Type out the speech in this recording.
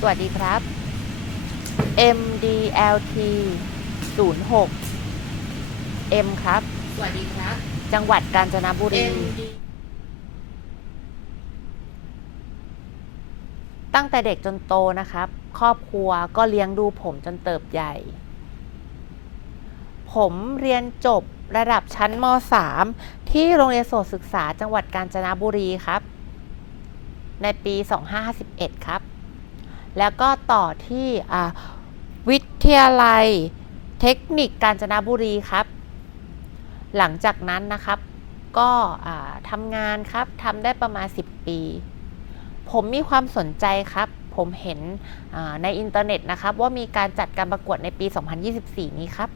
สวัสดีครับ MDLT 06 M ครับ สวัสดีครับ จังหวัดกาญจนบุรี MD ตั้งแต่เด็กจนโตนะครับ ครอบครัวก็เลี้ยงดูผมจนเติบใหญ่ ผมเรียนจบระดับชั้นม .3 ที่โรงเรียนโสตศึกษาจังหวัดกาญจนบุรีครับ ในปี 2551 ครับ แล้วก็ต่อที่วิทยาลัยเทคนิคกาญจนบุรีครับ หลังจากนั้นนะครับ ก็ทำงานครับทำได้ประมาณ 10 ปี ผมมีความสนใจครับ ผมเห็นในอินเทอร์เน็ตนะครับ ว่ามีการจัดการประกวดในปี 2024 นี้ครับ